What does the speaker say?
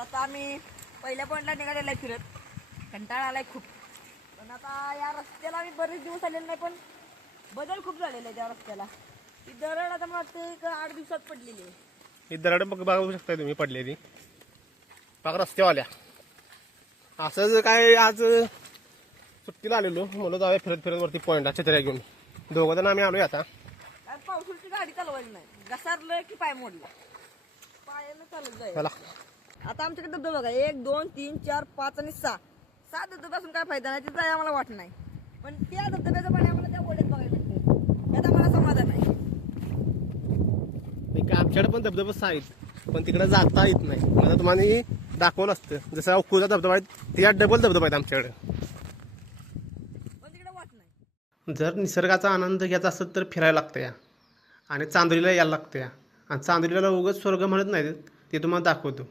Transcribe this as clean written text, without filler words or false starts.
तर आता आम्ही पहिल्या पॉईंटला निघालेला आहे फिरत. कंटाळा आलाय खूप. पण आता या रस्त्याला आम्ही बरेच दिवस आलेले नाही, पण बदल खूप झालेला आहे त्या रस्त्याला. ती दरड आता मला वाटतं एक 8 दिवसात पडलेली आहे. ही दरड बघू शकता तुम्ही पडलेली बघा रस्त्यावाल्या. असं काय आज सुट्टीला आलेलो म्हणून जाऊया फिरत फिरत वरती पॉईंटला छत्र्या घेऊन. दोघं जण आम्ही आलोय आता. कारण पावसाची गाडी चालवायची नाही, घसारलं की पाय मोडला, पायानं चालत जाईल. चला आता आमच्याकडे धबधबे बघा 1 2 3 4 5 आणि 6 धबधबे असून काय फायदा नाही, तिथं आम्हाला वाटत नाही. पण त्या धबधब्याचं पाणी आम्हाला त्या ओढ्यात बघायला भेटतं, यात आम्हाला समाधान नाही. आमच्याकडे पण धबधबे आहेत पण तिकडे जाता येत नाही. मला तुम्हाला दाखवलं असतं जसं उकुळचा धबधबा आहे त्या डबल धबधबा आहेत आमच्याकडे. पण तिकडे वाट नाही. जर निसर्गाचा आनंद घ्यायचा असेल तर फिरायला लागतं या आणि चांदोलीला यायला लागतं या. आणि चांदोलीला उगाच स्वर्ग म्हणत नाहीत ते तुम्हाला दाखवतो.